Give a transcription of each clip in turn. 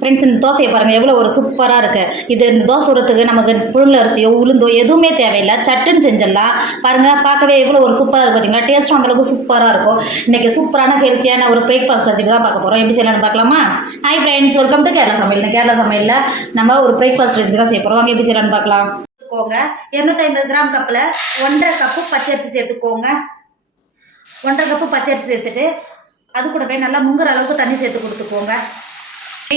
Friends, இந்த தோசையை பாருங்கள் எவ்வளோ ஒரு சூப்பராக இருக்குது. இந்த தோசை சுடுறதுக்கு நமக்கு புழுங்கல் அரிசியோ உளுந்தோ எதுவுமே தேவையில்லை, சட்டுன்னு செஞ்சிடலாம். பாருங்கள், பார்க்கவே எவ்வளோ ஒரு சூப்பராக இருக்குது பார்த்தீங்களா. டேஸ்ட்டும் அந்தளவுக்கு சூப்பராக இருக்கும். இன்றைக்கி சூப்பரான ஹெல்த்தியான ஒரு பிரேக்ஃபாஸ்ட் ரெசிபி தான் பார்க்க போகிறோம். எப்படி செய்யலாம்னு பார்க்கலாமா? Hi friends, welcome to Kerala சமையல். கேரளா சமையலில் நம்ம ஒரு பிரேக்ஃபாஸ்ட் ரெசிபி தான் செய்ய போகிறோம். வாங்க எப்படி செய்யலாம்னு பார்க்கலாம். 250 கிராம் கப்பில் 1.5 கப்பு பச்சரிசி சேர்த்துக்கோங்க. 1.5 கப்பு பச்சரிசி சேர்த்துட்டு அது கூடவே நல்லா முங்குற அளவுக்கு தண்ணி சேர்த்து கொடுத்துக்கோங்க.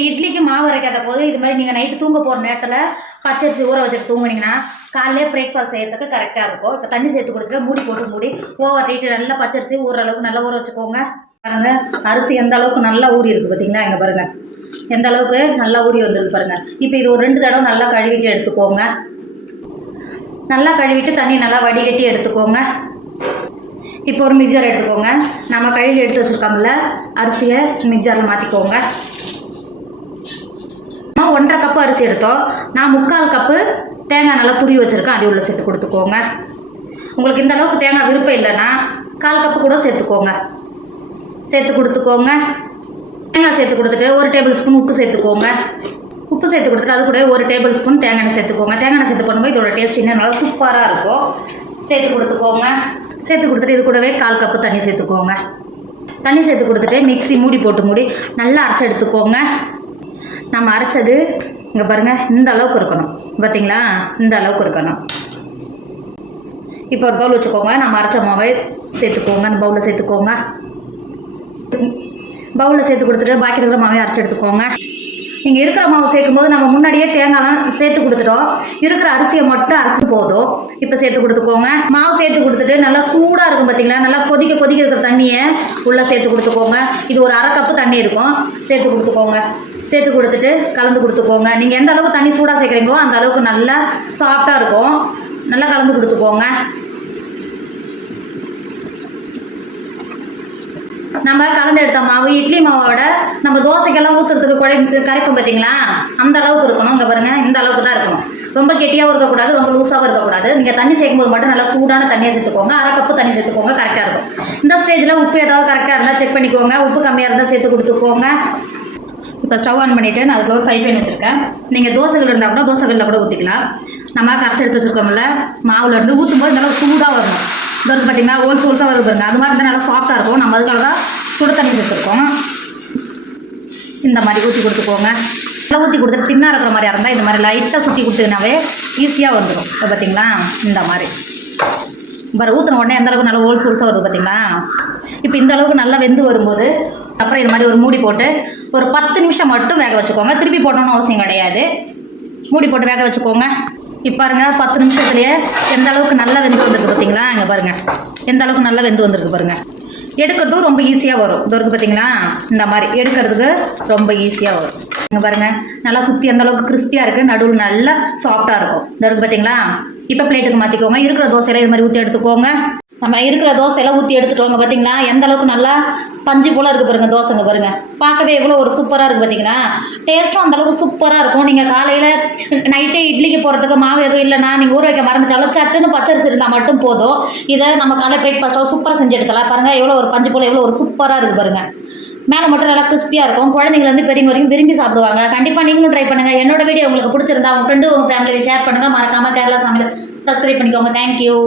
இட்லிக்கு மாவு அரைக்காத போது இது மாதிரி நீங்கள் நைட்டு தூங்க போகிற நேரத்தில் பச்சரிசி ஊற வச்சுட்டு தூங்குனீங்கன்னா காலையிலே பிரேக்ஃபாஸ்ட் செய்யறதுக்கு கரெக்டாக இருக்கும். இப்போ தண்ணி சேர்த்து கொடுத்துட்டு மூடி போட்டு ஓவர் நைட்டு நல்லா பச்சரிசி ஊற அளவுக்கு நல்லா ஊற வச்சுக்கோங்க. பாருங்கள், அரிசி எந்த அளவுக்கு நல்லா ஊறி இருக்குது பார்த்தீங்களா. இங்கே பாருங்கள் எந்த அளவுக்கு நல்லா ஊறி வந்துருக்கு பாருங்கள். இப்போ இது ஒரு 2 தடவை நல்லா கழுவிட்டு எடுத்துக்கோங்க. நல்லா கழுவிட்டு தண்ணி நல்லா வடிகட்டி எடுத்துக்கோங்க. இப்போ ஒரு மிக்சர் எடுத்துக்கோங்க. நம்ம கழுவி எடுத்து வச்சுருக்கோம்ல அரிசியை மிக்சரில் மாற்றிக்கோங்க. 1.5 கப்பு அரிசி எடுத்தோம். நான் 3/4 கப்பு தேங்காய் நல்லா துருவி வச்சுருக்கேன், அது உள்ள சேர்த்து கொடுத்துக்கோங்க. உங்களுக்கு இந்த அளவுக்கு தேங்காய் விருப்பம் இல்லைன்னா 1/4 கப்பு கூட சேர்த்துக்கோங்க. சேர்த்து கொடுத்துக்கோங்க. தேங்காய் சேர்த்து கொடுத்துட்டு 1 டேபிள் ஸ்பூன் உப்பு சேர்த்துக்கோங்க. உப்பு சேர்த்து கொடுத்துட்டு அது கூட 1 டேபிள் ஸ்பூன் தேங்காய் எண்ணெய் சேர்த்துக்கோங்க. தேங்காய் எண்ணெய் சேர்த்து பண்ணும்போது இதோட டேஸ்ட் இன்னும் நல்லா சூப்பராக இருக்கும். சேர்த்து கொடுத்துக்கோங்க. சேர்த்து கொடுத்துட்டு இது கூடவே 1/4 கப்பு தண்ணி சேர்த்துக்கோங்க. தண்ணி சேர்த்து கொடுத்துட்டு மிக்ஸி மூடி போட்டு நல்லா அரைச்சி எடுத்துக்கோங்க. நம்ம அரைச்சது இங்கே பாருங்கள் இந்த அளவுக்கு இருக்கணும். பார்த்தீங்களா, இந்த அளவுக்கு இருக்கணும். இப்போ ஒரு பவுல் வச்சுக்கோங்க. நம்ம அரைச்ச மாவை சேர்த்துக்கோங்க. அந்த பவுலில் சேர்த்துக்கோங்க. பவுலில் சேர்த்து கொடுத்துட்டு பாக்கி இருக்கிற மாவை அரைச்சி எடுத்துக்கோங்க. நீங்கள் இருக்கிற மாவு சேர்க்கும்போது நம்ம முன்னாடியே தேங்காய்லாம் சேர்த்து கொடுத்துட்டோம். இருக்கிற அரிசியை மட்டும் அரைச்சி போதும். இப்போ சேர்த்து கொடுத்துக்கோங்க. மாவு சேர்த்து கொடுத்துட்டு நல்லா சூடாக இருக்கும் பார்த்தீங்களா. நல்லா கொதிக்க இருக்கிற தண்ணியை உள்ளே சேர்த்து கொடுத்துக்கோங்க. இது ஒரு 1/2 கப்பு தண்ணி இருக்கும். சேர்த்து கொடுத்துக்கோங்க. சேர்த்து கொடுத்துட்டு கலந்து கொடுத்துக்கோங்க. நீங்கள் எந்த அளவுக்கு தண்ணி சூடாக சேர்க்குறீங்களோ அந்த அளவுக்கு நல்லா சாஃப்டாக இருக்கும். நல்லா கலந்து கொடுத்துக்கோங்க. நம்ம கலந்து எடுத்த மாவு இட்லி மாவோட நம்ம தோசைக்கெல்லாம் ஊற்றுறதுக்கு கரைக்கும் பார்த்தீங்களா, அந்த அளவுக்கு இருக்கணும். இங்கே பாருங்கள், இந்த அளவுக்கு தான் இருக்கணும். ரொம்ப கெட்டியாகவும் இருக்கக்கூடாது, ரொம்ப லூஸாகவும் இருக்கக்கூடாது. நீங்கள் தண்ணி சேர்க்கும்போது மட்டும் நல்லா சூடான தண்ணியை சேர்த்துக்கோங்க. 1/2 கப்பு தண்ணி சேர்த்துக்கோங்க, கரெக்டாக இருக்கும். இந்த ஸ்டேஜில் உப்பு ஏதாவது கரெக்டாக இருந்தால் செக் பண்ணிக்கோங்க. உப்பு கம்மியாக இருந்தால் சேர்த்து கொடுத்துக்கோங்க. இப்போ ஸ்டவ் ஆன் பண்ணிவிட்டு நான் அதுக்குள்ள ஒரு 5 பேன் வச்சுருக்கேன். நீங்கள் தோசைகள் இருந்தால் கூட தோசைகளில் கூட ஊற்றிக்கலாம். நம்ம கரைச்சி எடுத்து வச்சுருக்கோம்ல மாவில் இருந்து ஊற்றும்போது நல்லா சூடாக வரணும். இது பார்த்தீங்கன்னா ஹோல்ஸாக வருது பாருங்க. அது மாதிரி இருந்தால் நல்லா சாஃப்டாக இருக்கும். நம்ம அதுக்காக தான் சுடு தண்ணி சேர்த்துருக்கோம். இந்த மாதிரி ஊற்றி கொடுத்துக்கோங்க. நல்லா ஊற்றி கொடுத்துட்டு தின்னாக இருக்கிற மாதிரி இருந்தால் இந்த மாதிரி லைட்டாக சுற்றி கொடுத்தீங்கன்னாவே ஈஸியாக வந்துடும். இப்போ பார்த்தீங்களா, இந்த மாதிரி பாரு ஊற்றின உடனே எந்த அளவுக்கு நல்லா ஹோல்ஸாக வருது பார்த்தீங்களா. இப்போ இந்த அளவுக்கு நல்லா வெந்து வரும்போது அப்புறம் இது மாதிரி ஒரு மூடி போட்டு ஒரு 10 நிமிஷம் மட்டும் வேக வச்சுக்கோங்க. திருப்பி போடணும்னு அவசியம் கிடையாது. மூடி போட்டு வேக வச்சுக்கோங்க. இப்போ பாருங்கள் 10 நிமிஷத்துலேயே எந்த அளவுக்கு நல்லா வெந்து வந்திருக்கு பார்த்தீங்களா. இங்கே பாருங்கள் எந்த அளவுக்கு நல்லா வெந்து வந்திருக்கு பாருங்கள். எடுக்கிறதும் ரொம்ப ஈஸியாக வரும். இது இருக்குது பார்த்தீங்களா, இந்த மாதிரி எடுக்கிறதுக்கு ரொம்ப ஈஸியாக வரும். இங்கே பாருங்கள் நல்லா சுற்றி எந்த அளவுக்கு கிறிஸ்பியாக இருக்குது, நடுவில் நல்லா சாஃப்டாக இருக்கும். இது இருக்குது பார்த்தீங்களா. இப்போ பிளேட்டுக்கு மாற்றிக்கோங்க. இருக்கிற தோசையில் இது மாதிரி ஊற்றி எடுத்துக்கோங்க. நம்ம இருக்கிற தோசையெல்லாம் ஊற்றி எடுத்துட்டோங்க பார்த்தீங்களா. எந்த அளவுக்கு நல்லா பஞ்சு போல் இருக்குது பாருங்கள் தோசைங்க பாருங்கள். பார்க்கவே எவ்வளோ ஒரு சூப்பராக இருக்குது பார்த்தீங்கன்னா. டேஸ்ட்டும் அந்தளவுக்கு சூப்பராக இருக்கும். நீங்கள் காலையில் நைட்டே இட்லிக்கு போகிறதுக்கு மாவு எதுவும் இல்லைன்னா நீங்கள் ஊற வைக்க மறந்துட்டாலும் சட்டுன்னு பச்சரிசி இருந்தால் மட்டும் போதும். இதை நம்ம காலை பிரேக்ஃபாஸ்ட்டாக சூப்பராக செஞ்சு எடுக்கலாம். பாருங்கள் எவ்வளோ ஒரு பஞ்சு போல் எவ்வளோ ஒரு சூப்பராக இருக்குது பாருங்கள். மேலே மட்டும் நல்லா கிறிஸ்பியாக இருக்கும். குழந்தைங்கலேருந்து பெரியவங்க வரைக்கும் விரும்பி சாப்பிடுவாங்க. கண்டிப்பாக நீங்களும் ட்ரை பண்ணுங்கள். என்னோட வீடியோ உங்களுக்கு பிடிச்சிருந்தா உங்கள் ஃப்ரெண்டு உங்கள் ஃபேமிலியை ஷேர் பண்ணுங்கள். மறக்காமல் கேரளா சமையல் சப்ஸ்கிரைப் பண்ணிக்கோங்க. தேங்க்யூ.